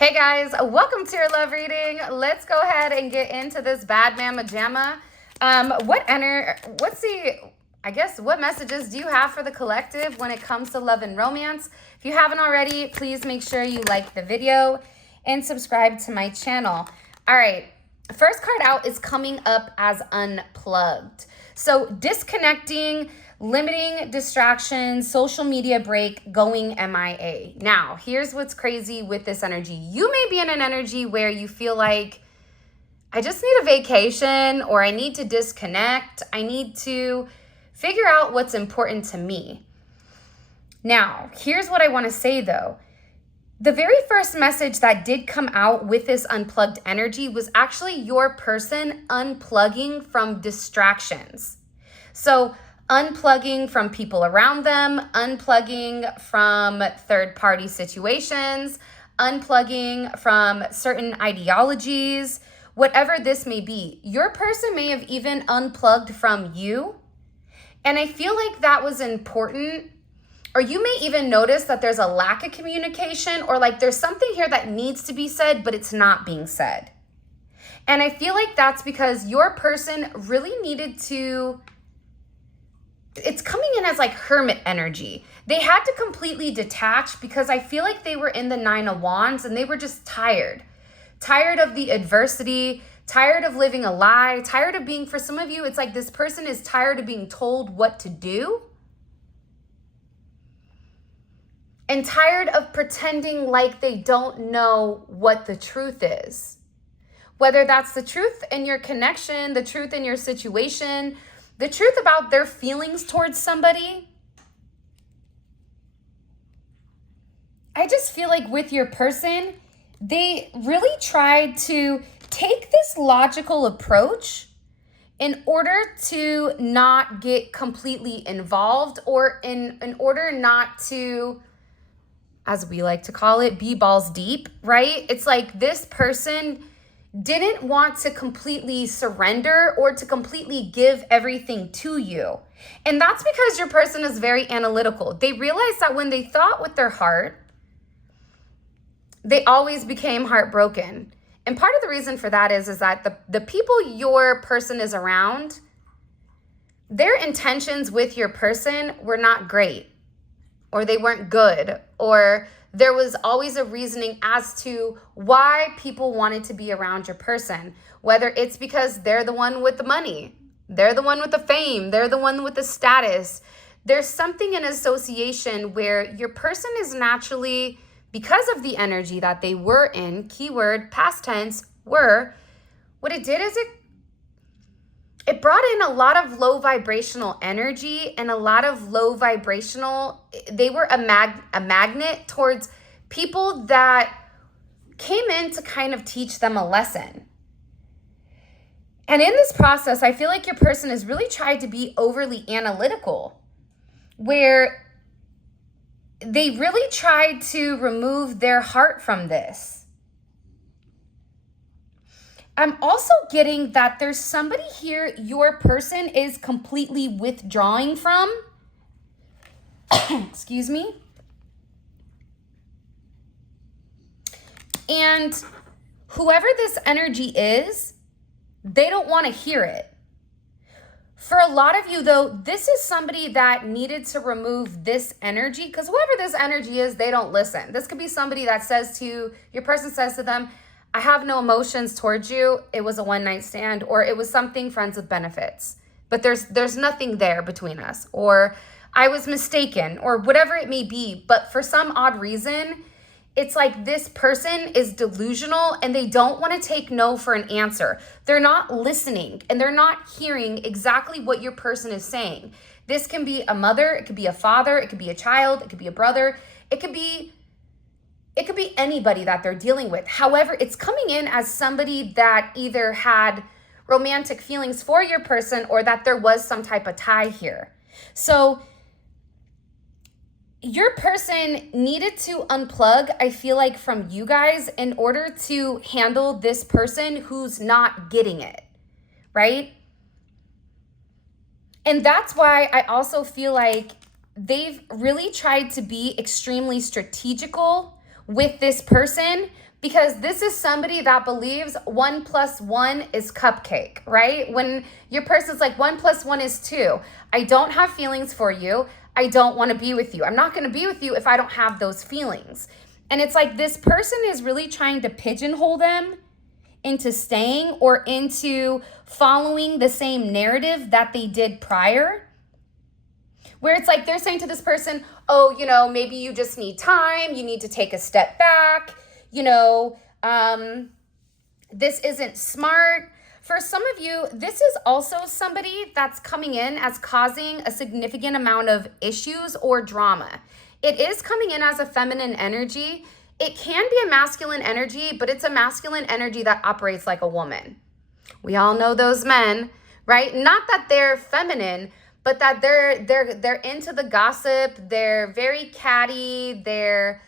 Hey guys, welcome to your love reading. Let's go ahead and get into this bad mama jamma. What messages do you have for the collective when it comes to love and romance? If you haven't already, please make sure you like the video and subscribe to my channel. All right, first card out is coming up as unplugged. So disconnecting, limiting distractions, social media break, going MIA. Now, here's what's crazy with this energy. You may be in an energy where you feel like, I just need a vacation, or I need to disconnect. I need to figure out what's important to me. Now, here's what I want to say though. The very first message that did come out with this unplugged energy was actually your person unplugging from distractions. So unplugging from people around them, unplugging from third-party situations, unplugging from certain ideologies, whatever this may be. Your person may have even unplugged from you. And I feel like that was important. Or you may even notice that there's a lack of communication, or like there's something here that needs to be said, but it's not being said. And I feel like that's because your person really needed to, it's coming in as like Hermit energy. They had to completely detach because I feel like they were in the Nine of Wands and they were just tired. Tired of the adversity, tired of living a lie, tired of being, for some of you, it's like this person is tired of being told what to do. And tired of pretending like they don't know what the truth is. Whether that's the truth in your connection, the truth in your situation, the truth about their feelings towards somebody. I just feel like with your person, they really tried to take this logical approach in order to not get completely involved, or in order not to, as we like to call it, be balls deep, right? It's like this person didn't want to completely surrender or to completely give everything to you. And that's because your person is very analytical. They realized that when they thought with their heart, they always became heartbroken. And part of the reason for that is that the people your person is around, their intentions with your person were not great, or they weren't good, or there was always a reasoning as to why people wanted to be around your person. Whether it's because they're the one with the money, they're the one with the fame, they're the one with the status. There's something in association where your person is naturally, because of the energy that they were in, keyword, past tense, were, what it did is it brought in a lot of low vibrational energy and a lot of low vibrational, they were a magnet towards people that came in to kind of teach them a lesson. And in this process, I feel like your person has really tried to be overly analytical, where they really tried to remove their heart from this. I'm also getting that there's somebody here your person is completely withdrawing from. Excuse me. And whoever this energy is, they don't want to hear it. For a lot of you, though, this is somebody that needed to remove this energy, because whoever this energy is, they don't listen. This could be somebody that says to, your person says to them, I have no emotions towards you. It was a one-night stand, or it was something friends with benefits, but there's nothing there between us, or I was mistaken, or whatever it may be. But for some odd reason, it's like this person is delusional and they don't want to take no for an answer. They're not listening and they're not hearing exactly what your person is saying. This can be a mother, it could be a father, it could be a child, it could be a brother, it could be anybody that they're dealing with. However, it's coming in as somebody that either had romantic feelings for your person or that there was some type of tie here. So your person needed to unplug, I feel like, from you guys in order to handle this person who's not getting it, right? And that's why I also feel like they've really tried to be extremely strategical with this person, because this is somebody that believes 1 + 1 is cupcake, right? When your person's like 1 + 1 is 2. I don't have feelings for you. I don't want to be with you. I'm not going to be with you if I don't have those feelings. And it's like this person is really trying to pigeonhole them into staying or into following the same narrative that they did prior. Where it's like they're saying to this person, oh, you know, maybe you just need time. You need to take a step back. You know, this isn't smart. For some of you, this is also somebody that's coming in as causing a significant amount of issues or drama. It is coming in as a feminine energy. It can be a masculine energy, but it's a masculine energy that operates like a woman. We all know those men, right? Not that they're feminine, but that they're into the gossip. They're very catty. They're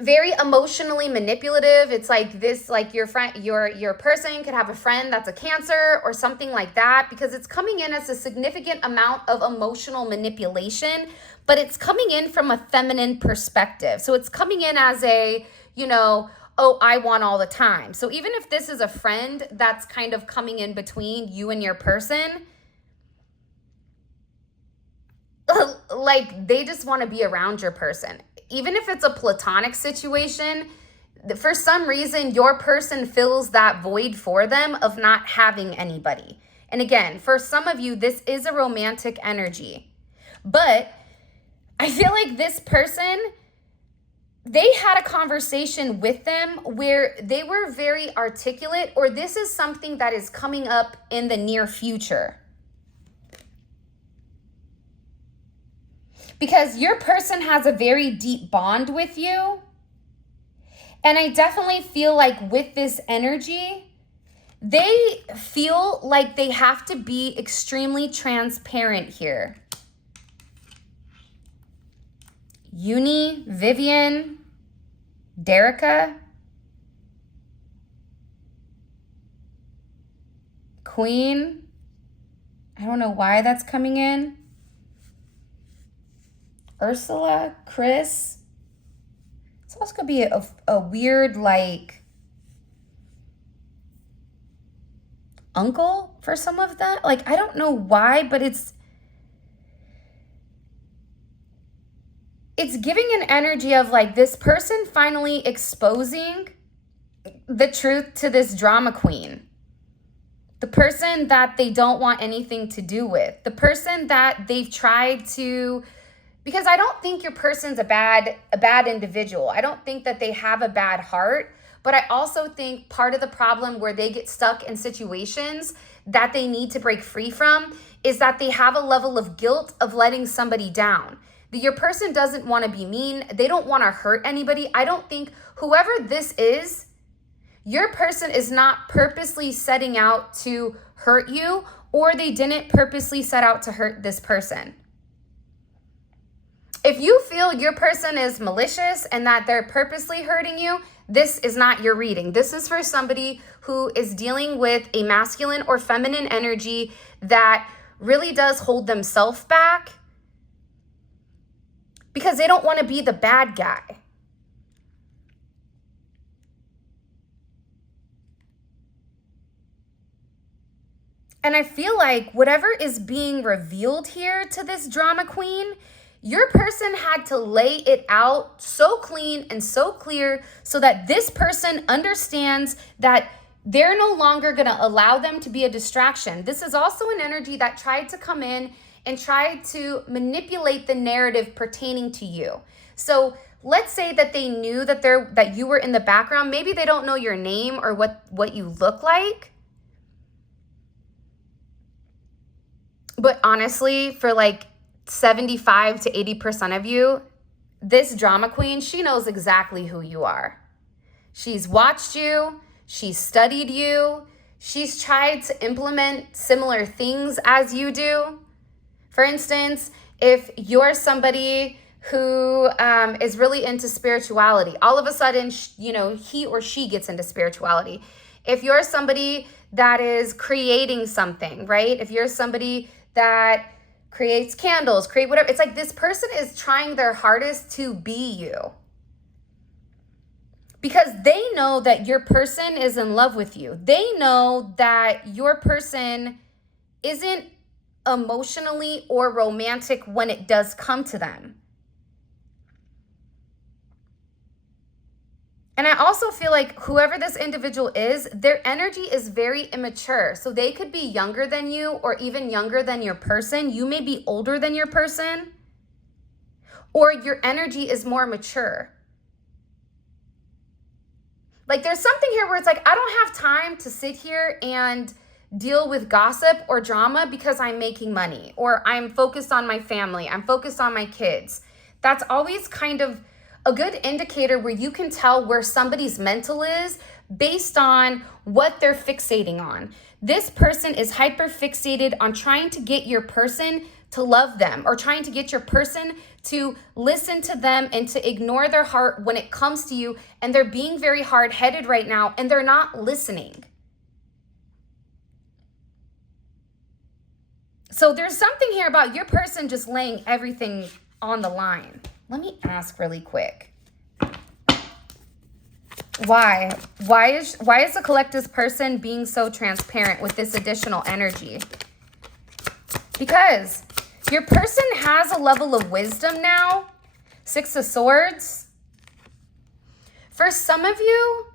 very emotionally manipulative. It's like this, like your friend, your person could have a friend that's a Cancer or something like that, because it's coming in as a significant amount of emotional manipulation, but it's coming in from a feminine perspective. So it's coming in as a, you know, oh, I want all the time. So even if this is a friend that's kind of coming in between you and your person, like they just want to be around your person. Even if it's a platonic situation, for some reason, your person fills that void for them of not having anybody. And again, for some of you, this is a romantic energy. But I feel like this person, they had a conversation with them where they were very articulate, or this is something that is coming up in the near future. Because your person has a very deep bond with you. And I definitely feel like with this energy, they feel like they have to be extremely transparent here. Uni, Vivian, Derica, Queen. I don't know why that's coming in. Ursula, Chris. It's also going to be a weird, like, uncle for some of that. Like, I don't know why, but it's giving an energy of, like, this person finally exposing the truth to this drama queen. The person that they don't want anything to do with. The person that they've tried to... Because I don't think your person's a bad individual. I don't think that they have a bad heart. But I also think part of the problem where they get stuck in situations that they need to break free from is that they have a level of guilt of letting somebody down. Your person doesn't want to be mean. They don't want to hurt anybody. I don't think whoever this is, your person is not purposely setting out to hurt you, or they didn't purposely set out to hurt this person. If you feel your person is malicious and that they're purposely hurting you, this is not your reading. This is for somebody who is dealing with a masculine or feminine energy that really does hold themselves back because they don't want to be the bad guy. And I feel like whatever is being revealed here to this drama queen, your person had to lay it out so clean and so clear so that this person understands that they're no longer going to allow them to be a distraction. This is also an energy that tried to come in and tried to manipulate the narrative pertaining to you. So let's say that they knew that you were in the background. Maybe they don't know your name or what you look like. But honestly, for like 75 to 80% of you, this drama queen, she knows exactly who you are. She's watched you. She's studied you. She's tried to implement similar things as you do. For instance, if you're somebody who is really into spirituality, all of a sudden, he or she gets into spirituality. If you're somebody that is creating something, right? If you're somebody that creates candles, create whatever. It's like this person is trying their hardest to be you. because they know that your person is in love with you. They know that your person isn't emotionally or romantic when it does come to them. And I also feel like whoever this individual is, their energy is very immature. So they could be younger than you or even younger than your person. You may be older than your person, or your energy is more mature. Like there's something here where it's like, I don't have time to sit here and deal with gossip or drama because I'm making money, or I'm focused on my family, I'm focused on my kids. That's always kind of a good indicator where you can tell where somebody's mental is based on what they're fixating on. This person is hyper fixated on trying to get your person to love them, or trying to get your person to listen to them and to ignore their heart when it comes to you. And they're being very hard-headed right now, and they're not listening. So there's something here about your person just laying everything on the line. Let me ask really quick. Why is the collective's person being so transparent with this additional energy? Because your person has a level of wisdom now. 6 of Swords. For some of you,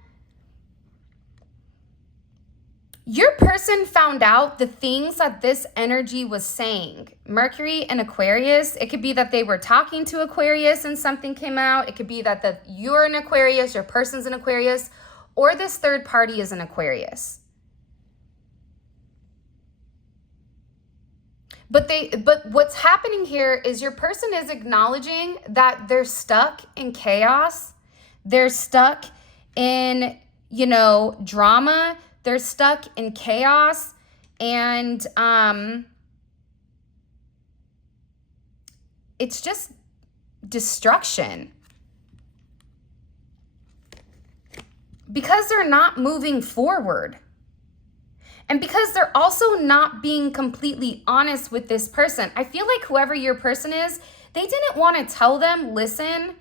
your person found out the things that this energy was saying. Mercury and Aquarius. It could be that they were talking to Aquarius and something came out. It could be that you're an Aquarius, your person's an Aquarius, or this third party is an Aquarius. But what's happening here is your person is acknowledging that they're stuck in chaos. They're stuck in, drama. They're stuck in chaos, and it's just destruction. Because they're not moving forward. And because they're also not being completely honest with this person. I feel like whoever your person is, they didn't want to tell them, listen,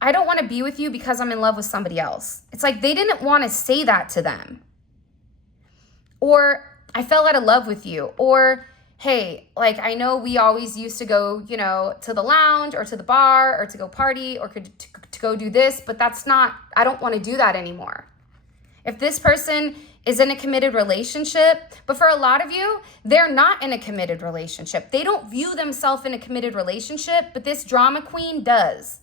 I don't want to be with you because I'm in love with somebody else. It's like they didn't want to say that to them. Or I fell out of love with you. Or, hey, like I know we always used to go, to the lounge or to the bar or to go party or to go do this, but I don't want to do that anymore. If this person is in a committed relationship, but for a lot of you, they're not in a committed relationship. They don't view themselves in a committed relationship, but this drama queen does.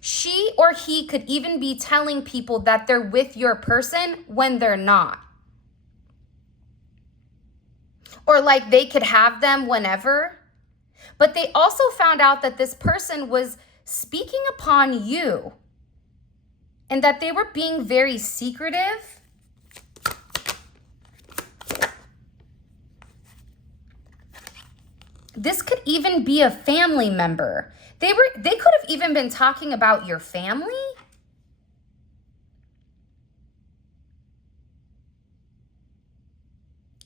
She or he could even be telling people that they're with your person when they're not. Or like they could have them whenever. But they also found out that this person was speaking upon you and that they were being very secretive. This could even be a family member. They could have even been talking about your family.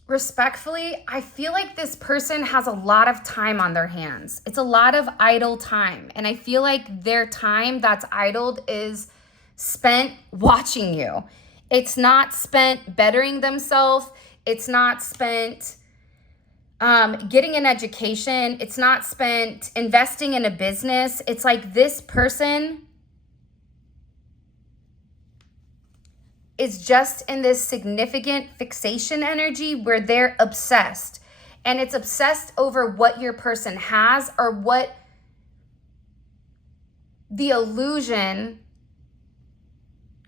Respectfully, I feel like this person has a lot of time on their hands. It's a lot of idle time. And I feel like their time that's idled is spent watching you. It's not spent bettering themselves. It's not spent getting an education. It's not spent investing in a business. It's like this person is just in this significant fixation energy where they're obsessed. And it's obsessed over what your person has or what the illusion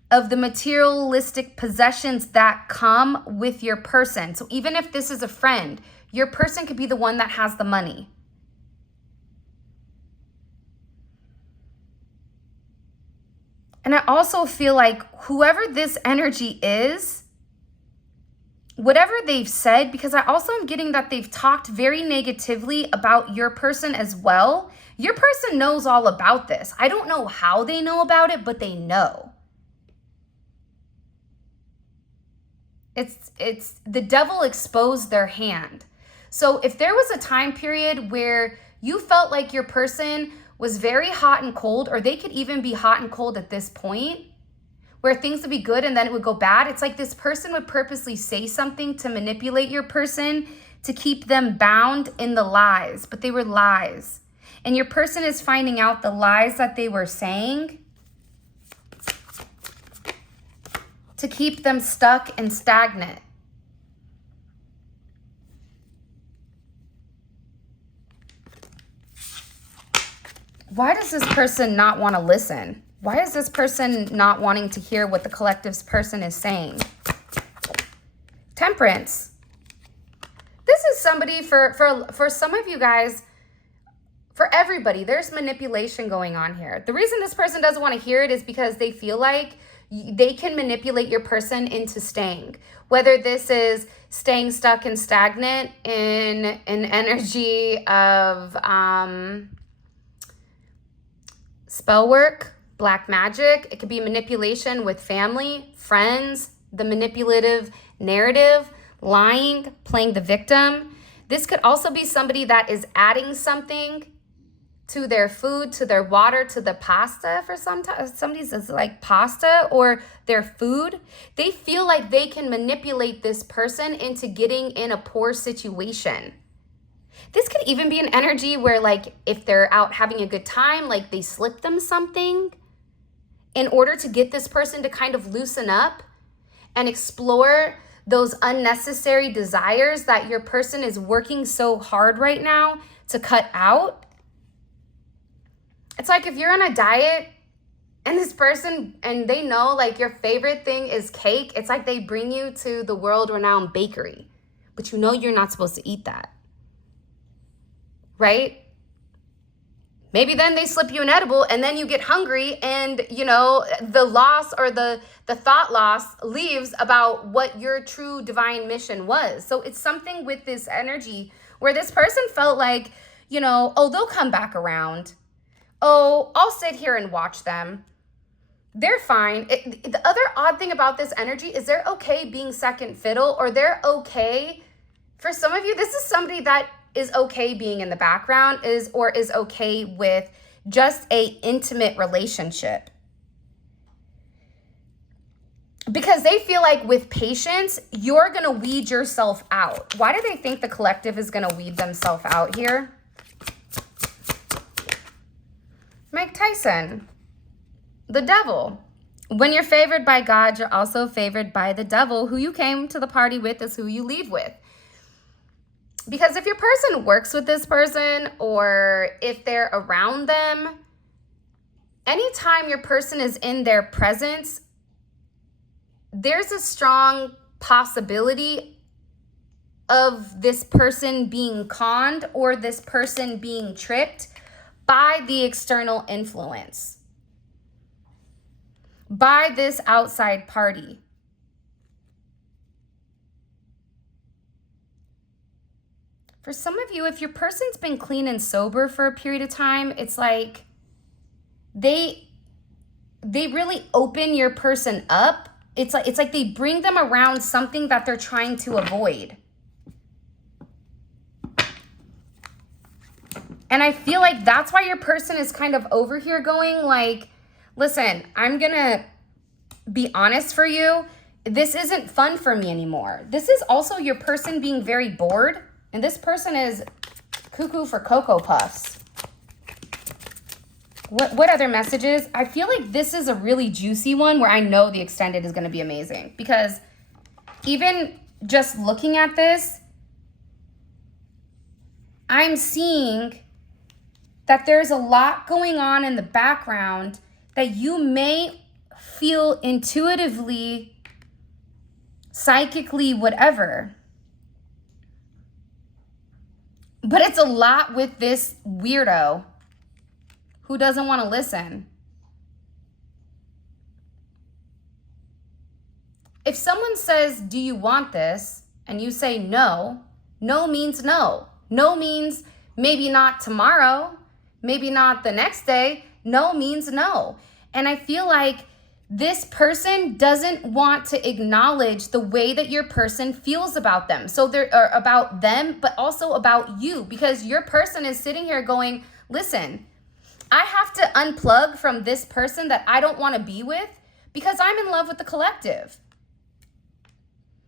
of the materialistic possessions that come with your person. So even if this is a friend, your person could be the one that has the money. And I also feel like whoever this energy is, whatever they've said, because I also am getting that they've talked very negatively about your person as well. Your person knows all about this. I don't know how they know about it, but they know. It's the devil exposed their hand. So if there was a time period where you felt like your person was very hot and cold, or they could even be hot and cold at this point where things would be good and then it would go bad. It's like this person would purposely say something to manipulate your person to keep them bound in the lies, but they were lies. And your person is finding out the lies that they were saying to keep them stuck and stagnant. Why does this person not want to listen? Why is this person not wanting to hear what the collective's person is saying? Temperance. This is somebody for some of you guys, for everybody, there's manipulation going on here. The reason this person doesn't want to hear it is because they feel like they can manipulate your person into staying. Whether this is staying stuck and stagnant in an energy of spell work, black magic. It could be manipulation with family, friends, the manipulative narrative, lying, playing the victim. This could also be somebody that is adding something to their food, to their water, to the pasta. For somebody says like pasta or their food. They feel like they can manipulate this person into getting in a poor situation. This could even be an energy where, like, if they're out having a good time, like they slip them something in order to get this person to kind of loosen up and explore those unnecessary desires that your person is working so hard right now to cut out. It's like if you're on a diet and this person, and they know like your favorite thing is cake, it's like they bring you to the world-renowned bakery, but you know you're not supposed to eat that. Right? Maybe then they slip you an edible and then you get hungry and, you know, the loss or the thought loss leaves about what your true divine mission was. So it's something with this energy where this person felt like, you know, oh, they'll come back around. Oh, I'll sit here and watch them. They're fine. The other odd thing about this energy is they're okay being second fiddle, or they're okay. For some of you, this is somebody that is okay being in the background, is okay with just a intimate relationship. Because they feel like with patience, you're gonna weed yourself out. Why do they think the collective is gonna weed themselves out here? Mike Tyson, the devil. When you're favored by God, you're also favored by the devil. Who you came to the party with is who you leave with. Because if your person works with this person, or if they're around them, anytime your person is in their presence, there's a strong possibility of this person being conned or this person being tricked by the external influence, by this outside party. For some of you, if your person's been clean and sober for a period of time, it's like they really open your person up. It's like they bring them around something that they're trying to avoid. And I feel like that's why your person is kind of over here going like, listen, I'm gonna be honest for you. This isn't fun for me anymore. This is also your person being very bored. And this person is cuckoo for Cocoa Puffs. What other messages? I feel like this is a really juicy one where I know the extended is going to be amazing. Because even just looking at this, I'm seeing that there's a lot going on in the background that you may feel intuitively, psychically, whatever. But it's a lot with this weirdo who doesn't want to listen. If someone says, do you want this? And you say no, no means no. No means maybe not tomorrow, maybe not the next day. No means no. And I feel like this person doesn't want to acknowledge the way that your person feels about them. So they're about them, but also about you, because your person is sitting here going, listen, I have to unplug from this person that I don't want to be with because I'm in love with the collective.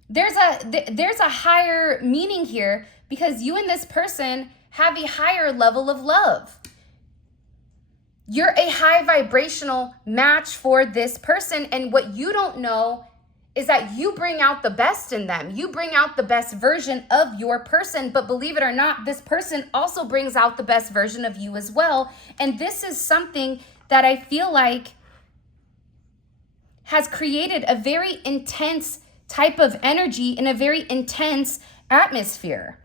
There's a higher meaning here because you and this person have a higher level of love. You're a high vibrational match for this person, and what you don't know is that you bring out the best in them. You bring out the best version of your person, but believe it or not, this person also brings out the best version of you as well. And this is something that I feel like has created a very intense type of energy in a very intense atmosphere.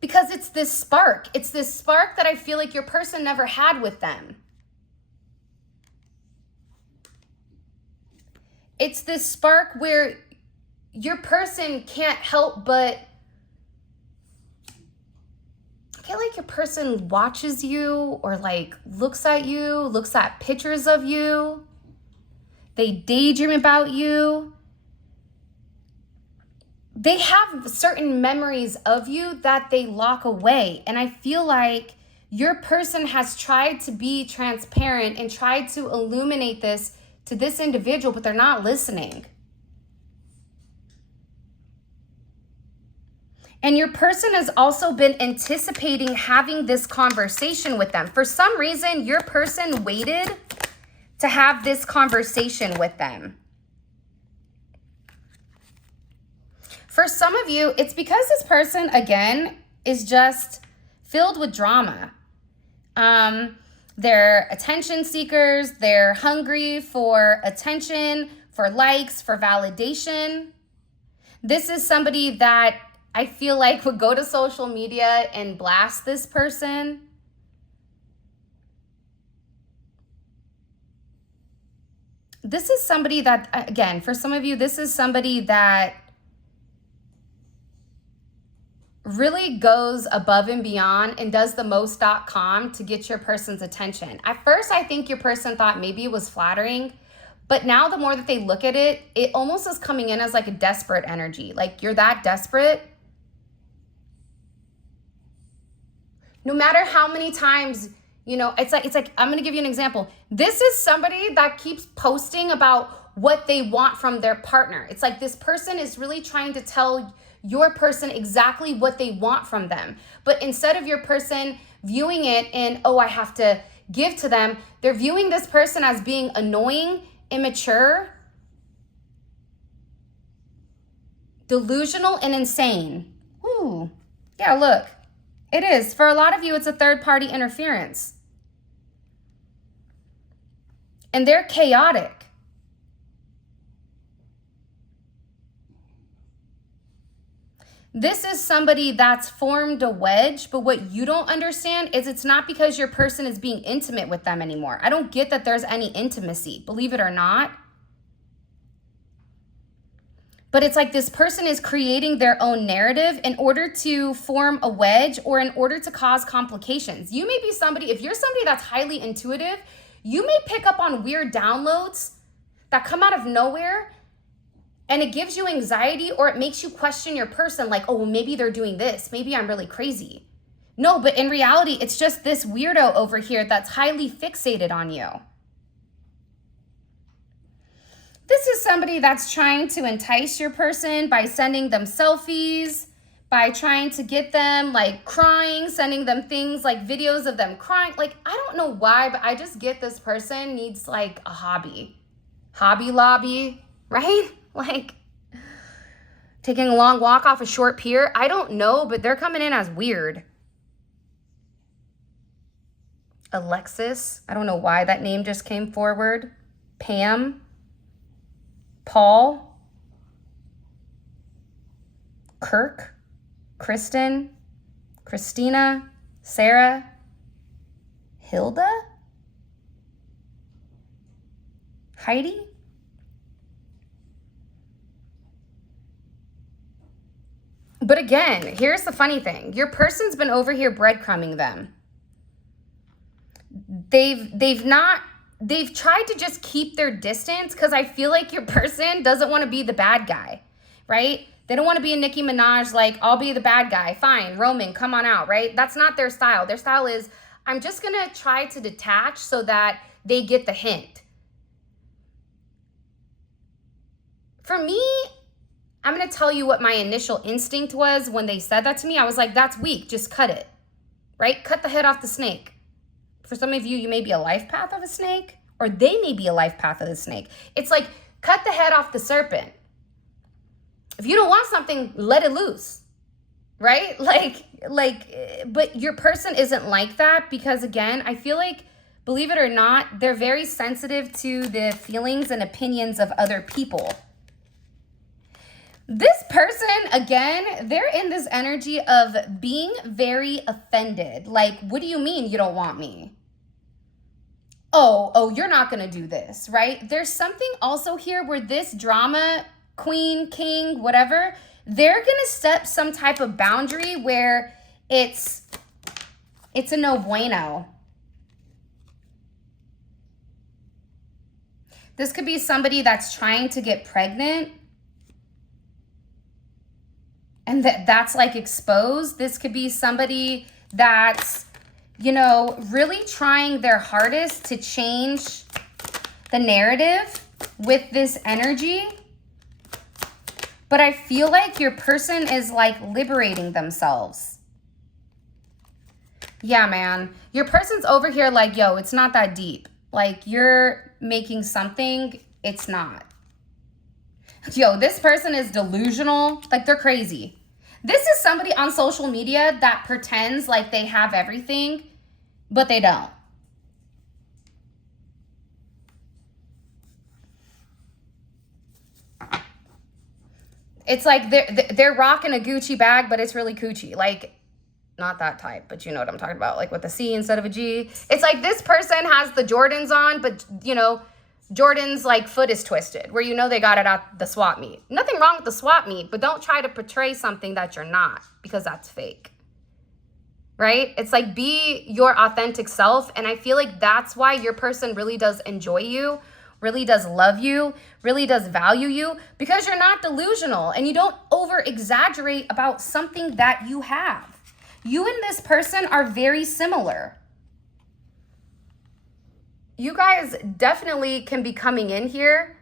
Because it's this spark. It's this spark that I feel like your person never had with them. It's this spark where your person can't help but, I feel like your person watches you or like looks at you, looks at pictures of you. They daydream about you. They have certain memories of you that they lock away. And I feel like your person has tried to be transparent and tried to illuminate this to this individual, but they're not listening. And your person has also been anticipating having this conversation with them. For some reason, your person waited to have this conversation with them. For some of you, it's because this person, again, is just filled with drama. They're attention seekers. They're hungry for attention, for likes, for validation. This is somebody that I feel like would go to social media and blast this person. This is somebody that, again, for some of you, this is somebody that really goes above and beyond and does the most.com to get your person's attention. At first, I think your person thought maybe it was flattering, but now the more that they look at it, it almost is coming in as like a desperate energy. Like you're that desperate. No matter how many times, you know, it's like, I'm going to give you an example. This is somebody that keeps posting about what they want from their partner. It's like this person is really trying to tell your person exactly what they want from them. But instead of your person viewing it in, oh, I have to give to them, they're viewing this person as being annoying, immature, delusional, and insane. Ooh, yeah, look, it is. For a lot of you, it's a third-party interference. And they're chaotic. This is somebody that's formed a wedge, but what you don't understand is it's not because your person is being intimate with them anymore. I don't get that there's any intimacy, believe it or not. But it's like this person is creating their own narrative in order to form a wedge or in order to cause complications. You may be somebody, if you're somebody that's highly intuitive, you may pick up on weird downloads that come out of nowhere. And it gives you anxiety or it makes you question your person like, oh, well, maybe they're doing this. Maybe I'm really crazy. No, but in reality, it's just this weirdo over here that's highly fixated on you. This is somebody that's trying to entice your person by sending them selfies, by trying to get them like crying, sending them things like videos of them crying. Like, I don't know why, but I just get this person needs like a hobby. Hobby Lobby, right? Like taking a long walk off a short pier. I don't know, but they're coming in as weird. Alexis. I don't know why that name just came forward. Pam. Paul. Kirk. Kristen. Christina. Sarah. Hilda. Heidi. But again, here's the funny thing. Your person's been over here breadcrumbing them. They've tried to just keep their distance because I feel like your person doesn't want to be the bad guy, right? They don't want to be a Nicki Minaj, like, I'll be the bad guy. Fine, Roman, come on out, right? That's not their style. Their style is, I'm just going to try to detach so that they get the hint. For me, I'm going to tell you what my initial instinct was when they said that to me. I was like, that's weak. Just cut it, right? Cut the head off the snake. For some of you, you may be a life path of a snake, or they may be a life path of the snake. It's like, cut the head off the serpent. If you don't want something, let it loose, right? But your person isn't like that because, again, I feel like, believe it or not, they're very sensitive to the feelings and opinions of other people. This person, again, they're in this energy of being very offended. Like, what do you mean you don't want me? Oh, you're not going to do this, right? There's something also here where this drama queen, king, whatever, they're going to set some type of boundary where it's a no bueno. This could be somebody that's trying to get pregnant and that's like exposed. This could be somebody that's, you know, really trying their hardest to change the narrative with this energy. But I feel like your person is like liberating themselves. Yeah, man. Your person's over here like, yo, it's not that deep. Like, you're making something, it's not. Yo, this person is delusional. Like, they're crazy. This is somebody on social media that pretends like they have everything, but they don't. It's like they're rocking a Gucci bag, but it's really coochie. Like, not that type, but you know what I'm talking about. Like with a C instead of a G. It's like this person has the Jordans on, but you know, Jordan's like foot is twisted, where you know they got it at the swap meet. Nothing wrong with the swap meet, but don't try to portray something that you're not, because that's fake. Right? It's like, be your authentic self. And I feel like that's why your person really does enjoy you, really does love you, really does value you, because you're not delusional and you don't over exaggerate about something that you have. You and this person are very similar. You guys definitely can be coming in here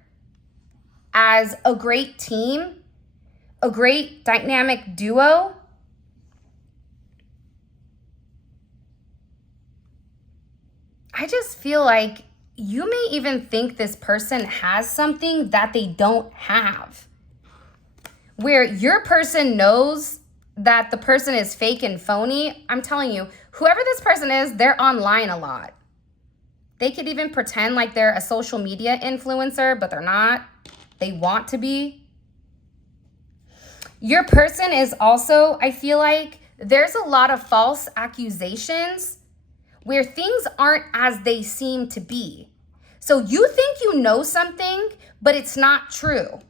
as a great team, a great dynamic duo. I just feel like you may even think this person has something that they don't have. Where your person knows that the person is fake and phony. I'm telling you, whoever this person is, they're online a lot. They could even pretend like they're a social media influencer, but they're not. They want to be. Your person is also, I feel like, there's a lot of false accusations where things aren't as they seem to be. So you think you know something, but it's not true.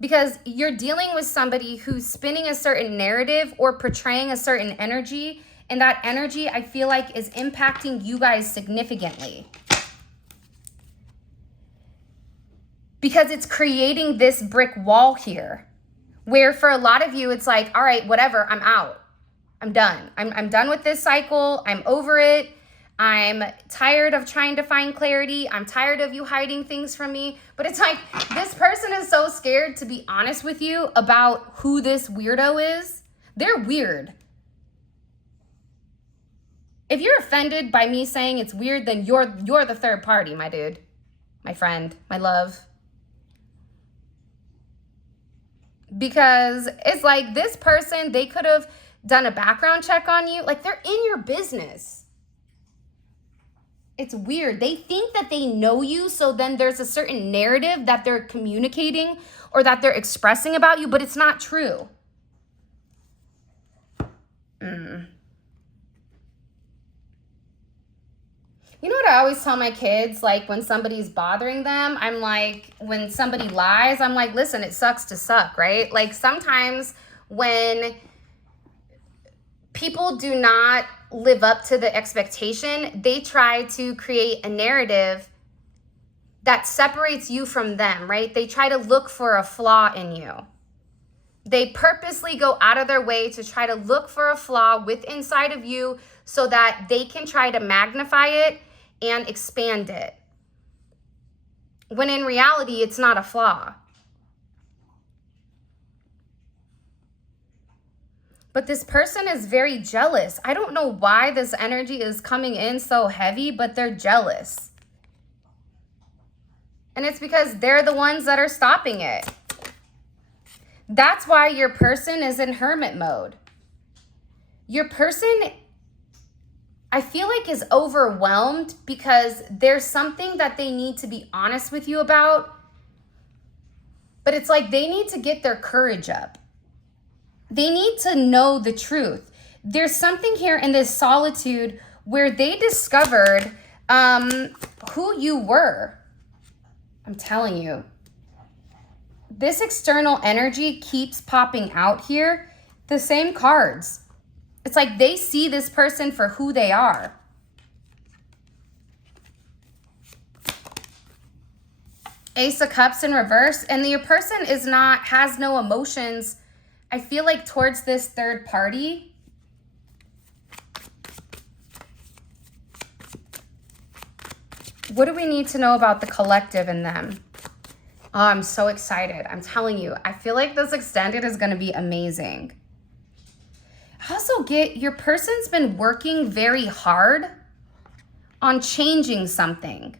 Because you're dealing with somebody who's spinning a certain narrative or portraying a certain energy, and that energy, I feel like, is impacting you guys significantly. Because it's creating this brick wall here, where for a lot of you, it's like, all right, whatever, I'm out. I'm done. I'm done with this cycle. I'm over it. I'm tired of trying to find clarity. I'm tired of you hiding things from me. But it's like, this person is so scared to be honest with you about who this weirdo is. They're weird. If you're offended by me saying it's weird, then you're the third party, my dude, my friend, my love. Because it's like, this person, they could have done a background check on you. Like, they're in your business. It's weird. They think that they know you, so then there's a certain narrative that they're communicating or that they're expressing about you, but it's not true. You know what I always tell my kids, like when somebody's bothering them, I'm like, when somebody lies, I'm like, listen, it sucks to suck, right? Like sometimes when people do not live up to the expectation, they try to create a narrative that separates you from them, right? They try to look for a flaw in you. They purposely go out of their way to try to look for a flaw within inside of you so that they can try to magnify it and expand it. When in reality, it's not a flaw. But this person is very jealous. I don't know why this energy is coming in so heavy, but they're jealous. And it's because they're the ones that are stopping it. That's why your person is in hermit mode. Your person, I feel like, is overwhelmed because there's something that they need to be honest with you about. But it's like they need to get their courage up. They need to know the truth. There's something here in this solitude where they discovered who you were. I'm telling you. This external energy keeps popping out here. The same cards. It's like they see this person for who they are. Ace of Cups in reverse. And your person has no emotions, I feel like, towards this third party. What do we need to know about the collective in them? Oh, I'm so excited. I'm telling you, I feel like this extended is going to be amazing. I also get your person's been working very hard on changing something.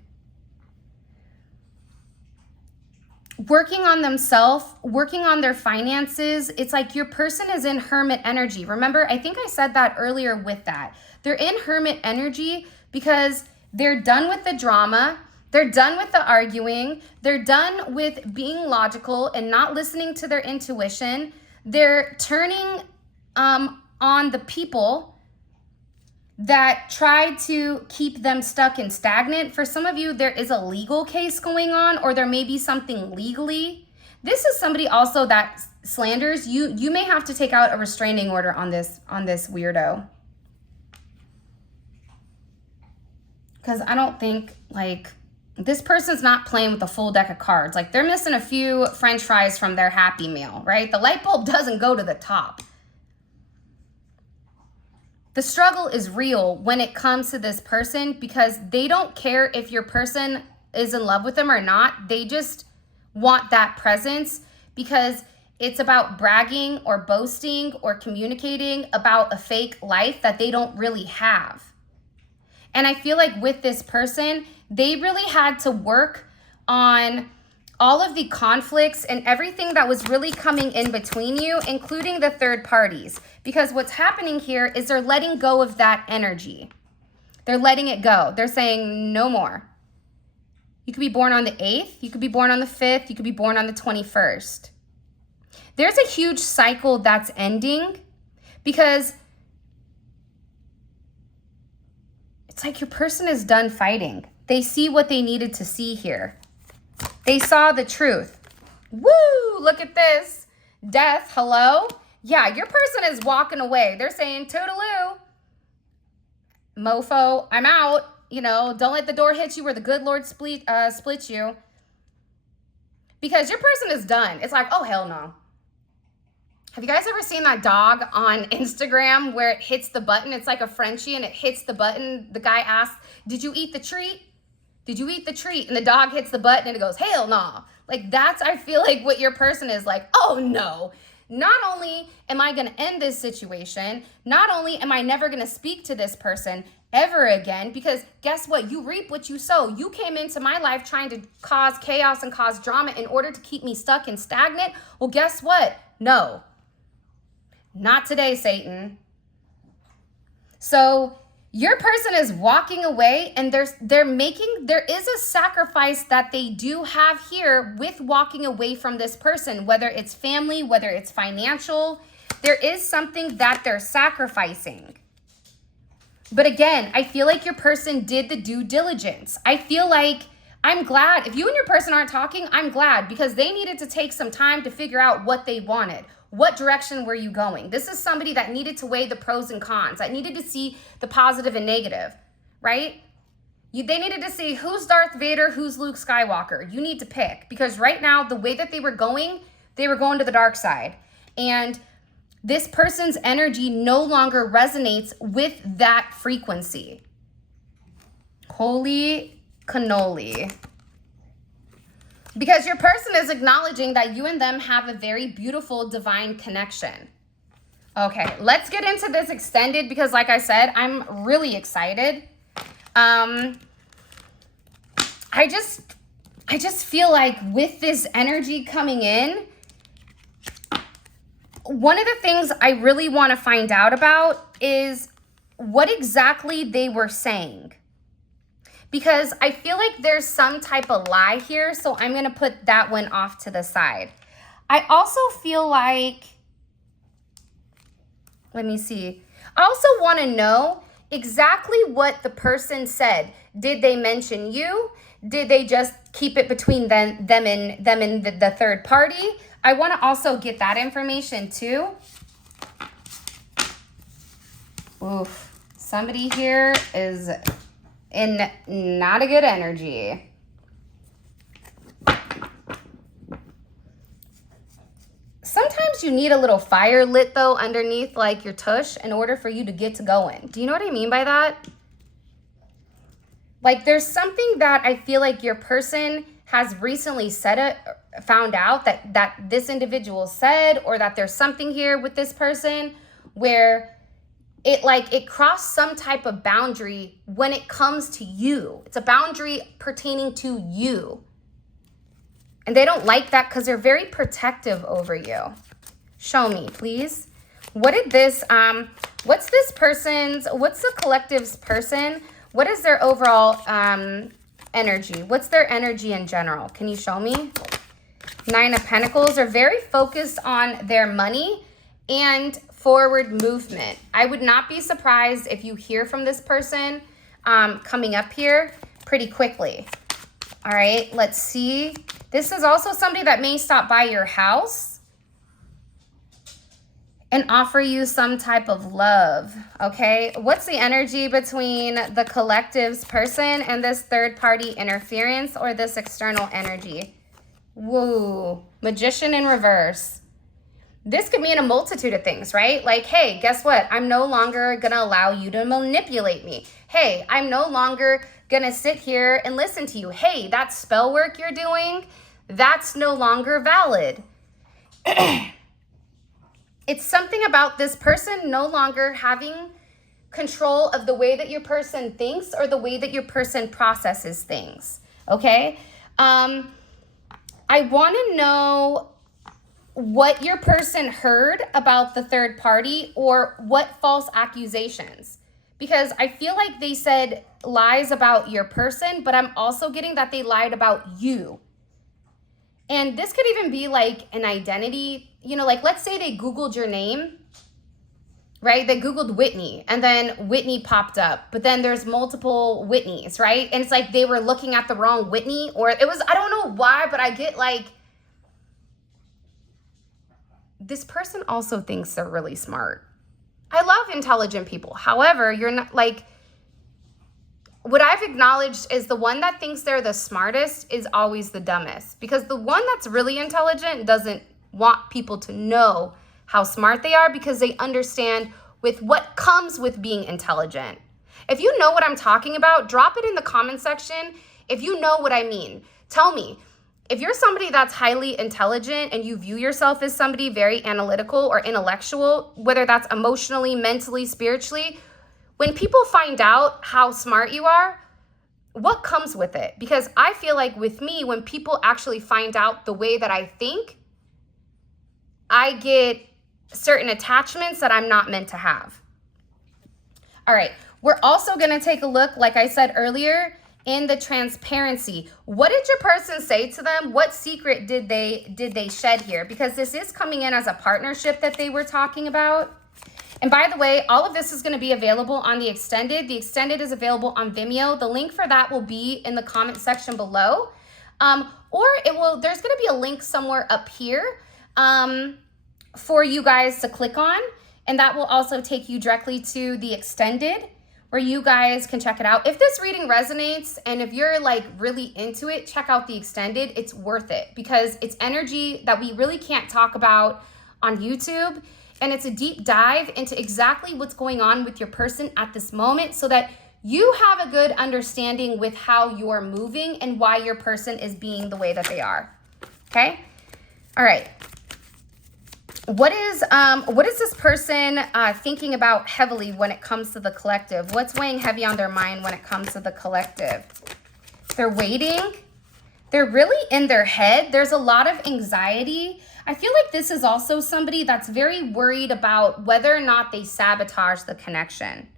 Working on themselves, working on their finances. It's like your person is in hermit energy. Remember, I think I said that earlier with that. They're in hermit energy because they're done with the drama. They're done with the arguing. They're done with being logical and not listening to their intuition. They're turning on the people that try to keep them stuck and stagnant. For some of you, there is a legal case going on, or there may be something legally. This is somebody also that slanders you. You may have to take out a restraining order on this weirdo. Because I don't think, like, this person's not playing with a full deck of cards. Like, they're missing a few French fries from their Happy Meal, right? The light bulb doesn't go to the top. The struggle is real when it comes to this person because they don't care if your person is in love with them or not. They just want that presence because it's about bragging or boasting or communicating about a fake life that they don't really have. And I feel like with this person, they really had to work on all of the conflicts and everything that was really coming in between you, including the third parties. Because what's happening here is they're letting go of that energy. They're letting it go. They're saying no more. You could be born on the 8th. You could be born on the 5th. You could be born on the 21st. There's a huge cycle that's ending because it's like your person is done fighting. They see what they needed to see here. They saw the truth. Woo! Look at this. Death, hello? Yeah, your person is walking away. They're saying, toodaloo. Mofo, I'm out. You know, don't let the door hit you where the good Lord split you. Because your person is done. It's like, oh, hell no. Have you guys ever seen that dog on Instagram where it hits the button? It's like a Frenchie and it hits the button. The guy asks, did you eat the treat? Did you eat the treat? And the dog hits the button and it goes, hell no. Like that's, I feel like what your person is like, oh no. Not only am I going to end this situation, not only am I never going to speak to this person ever again, because guess what? You reap what you sow. You came into my life trying to cause chaos and cause drama in order to keep me stuck and stagnant. Well, guess what? No. Not today, Satan. So your person is walking away and there is a sacrifice that they do have here with walking away from this person, whether it's family, whether it's financial, there is something that they're sacrificing. But again, I feel like your person did the due diligence. I feel like I'm glad if you and your person aren't talking, I'm glad because they needed to take some time to figure out what they wanted. What direction were you going? This is somebody that needed to weigh the pros and cons, that needed to see the positive and negative, right? They needed to see who's Darth Vader, who's Luke Skywalker. You need to pick because right now, the way that they were going to the dark side. and this person's energy no longer resonates with that frequency. Holy cannoli. Because your person is acknowledging that you and them have a very beautiful divine connection. Okay, let's get into this extended because like I said, I'm really excited. I just feel like with this energy coming in, one of the things I really want to find out about is what exactly they were saying. Because I feel like there's some type of lie here, so I'm going to put that one off to the side. I also feel like, let me see. I also want to know exactly what the person said. Did they mention you? Did they just keep it between them and the third party? I want to also get that information too. Oof. Somebody here is in not a good energy. Sometimes you need a little fire lit though underneath like your tush in order for you to get to going. Do you know what I mean by that? Like there's something that I feel like your person has recently found out that this individual said, or that there's something here with this person where it crossed some type of boundary when it comes to you. It's a boundary pertaining to you. And they don't like that because they're very protective over you. Show me, please. What did this, what's the collective's person? What is their overall energy? What's their energy in general? Can you show me? 9 of Pentacles are very focused on their money and forward movement. I would not be surprised if you hear from this person coming up here pretty quickly. All right, let's see. This is also somebody that may stop by your house and offer you some type of love, okay? What's the energy between the collective's person and this third-party interference or this external energy? Woo, Magician in reverse. This could mean a multitude of things, right? Like, hey, guess what? I'm no longer going to allow you to manipulate me. Hey, I'm no longer going to sit here and listen to you. Hey, that spell work you're doing, that's no longer valid. It's something about this person no longer having control of the way that your person thinks or the way that your person processes things, okay? I want to know what your person heard about the third party or what false accusations. Because I feel like they said lies about your person, but I'm also getting that they lied about you. And this could even be like an identity, you know, like let's say they Googled your name, right? They Googled Whitney and then Whitney popped up, but then there's multiple Whitneys, right? And it's like they were looking at the wrong Whitney, or it was, I don't know why, but I get like, this person also thinks they're really smart. I love intelligent people. However, you're not like, what I've acknowledged is the one that thinks they're the smartest is always the dumbest, because the one that's really intelligent doesn't want people to know how smart they are because they understand with what comes with being intelligent. If you know what I'm talking about, drop it in the comment section. If you know what I mean, tell me. If you're somebody that's highly intelligent and you view yourself as somebody very analytical or intellectual, whether that's emotionally, mentally, spiritually, when people find out how smart you are, what comes with it? Because I feel like with me, when people actually find out the way that I think, I get certain attachments that I'm not meant to have. All right, we're also gonna take a look, like I said earlier, in the transparency. What did your person say to them? What secret did they shed here? Because this is coming in as a partnership that they were talking about. And by the way, all of this is going to be available on the extended. The extended is available on Vimeo. The link for that will be in the comment section below. Or there's going to be a link somewhere up here for you guys to click on. And that will also take you directly to the extended where you guys can check it out. If this reading resonates and if you're like really into it, check out the extended. It's worth it because it's energy that we really can't talk about on YouTube. And it's a deep dive into exactly what's going on with your person at this moment so that you have a good understanding with how you're moving and why your person is being the way that they are. Okay? All right. What is this person thinking about heavily when it comes to the collective? What's weighing heavy on their mind when it comes to the collective? They're waiting. They're really in their head. There's a lot of anxiety. I feel like this is also somebody that's very worried about whether or not they sabotage the connection.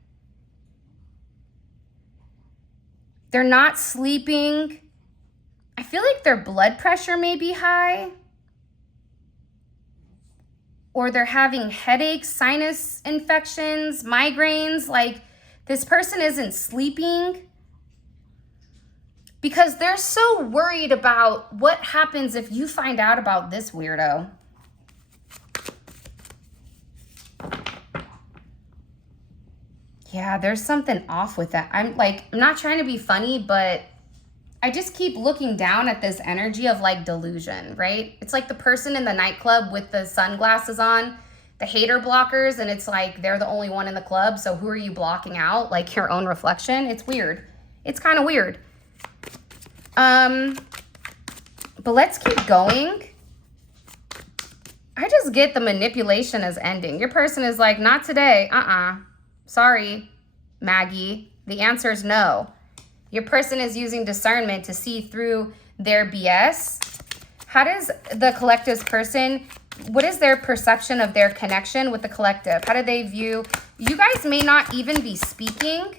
They're not sleeping. I feel like their blood pressure may be high. Or they're having headaches, sinus infections, migraines. Like, this person isn't sleeping because they're so worried about what happens if you find out about this weirdo. Yeah, there's something off with that. I'm not trying to be funny, but I just keep looking down at this energy of like delusion, right? It's like the person in the nightclub with the sunglasses on, the hater blockers, and it's like they're the only one in the club. So who are you blocking out? Like your own reflection? It's weird. It's kind of weird. But let's keep going. I just get the manipulation as ending. Your person is like, not today. Sorry, Maggie. The answer is no. Your person is using discernment to see through their BS. How does the collective's person, what is their perception of their connection with the collective? How do they view? You guys may not even be speaking,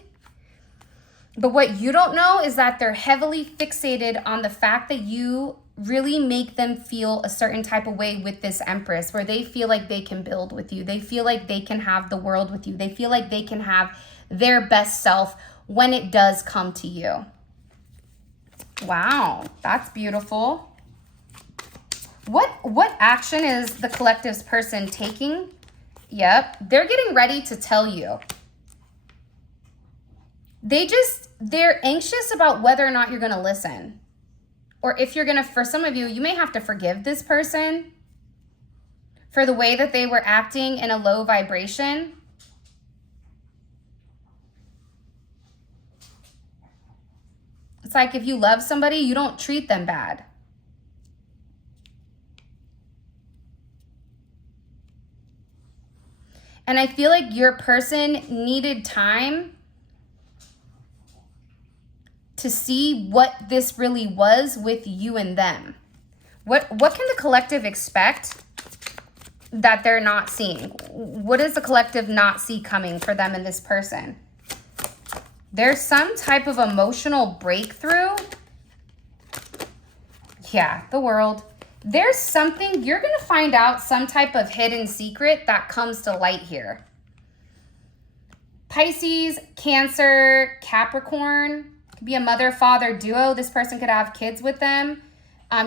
but what you don't know is that they're heavily fixated on the fact that you really make them feel a certain type of way with this Empress, where they feel like they can build with you. They feel like they can have the world with you. They feel like they can have their best self when it does come to you. Wow, that's beautiful. What action is the collective's person taking? Yep, they're getting ready to tell you. They're anxious about whether or not you're going to listen. Or if you're going to, for some of you, you may have to forgive this person for the way that they were acting in a low vibration. It's like if you love somebody, you don't treat them bad. And I feel like your person needed time to see what this really was with you and them. What can the collective expect that they're not seeing? What does the collective not see coming for them and this person? There's some type of emotional breakthrough. Yeah, the world. There's something, you're going to find out some type of hidden secret that comes to light here. Pisces, Cancer, Capricorn. Could be a mother-father duo. This person could have kids with them.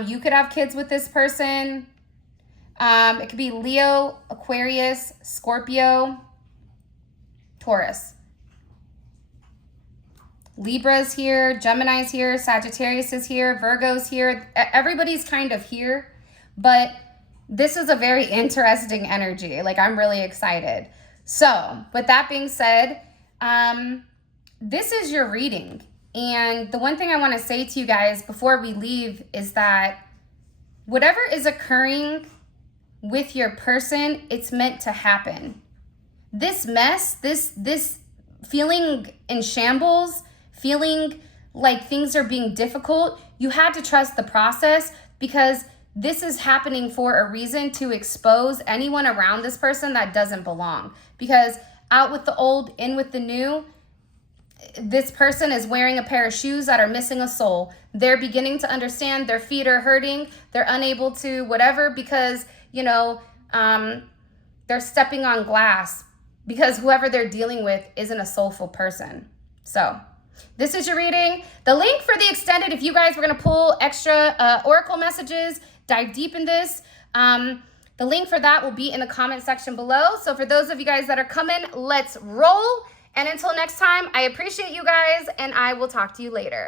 You could have kids with this person. It could be Leo, Aquarius, Scorpio, Taurus. Libra's here, Gemini's here, Sagittarius is here, Virgo's here. Everybody's kind of here, but this is a very interesting energy. Like, I'm really excited. So with that being said, this is your reading. And the one thing I want to say to you guys before we leave is that whatever is occurring with your person, it's meant to happen. This mess, this feeling in shambles, feeling like things are being difficult, you had to trust the process, because this is happening for a reason, to expose anyone around this person that doesn't belong. Because out with the old, in with the new, this person is wearing a pair of shoes that are missing a sole. They're beginning to understand their feet are hurting. They're unable to whatever because, you know, they're stepping on glass because whoever they're dealing with isn't a soulful person. So this is your reading. The link for the extended, if you guys were going to pull extra oracle messages, dive deep in this, the link for that will be in the comment section below. So for those of you guys that are coming, let's roll. And until next time, I appreciate you guys, and I will talk to you later.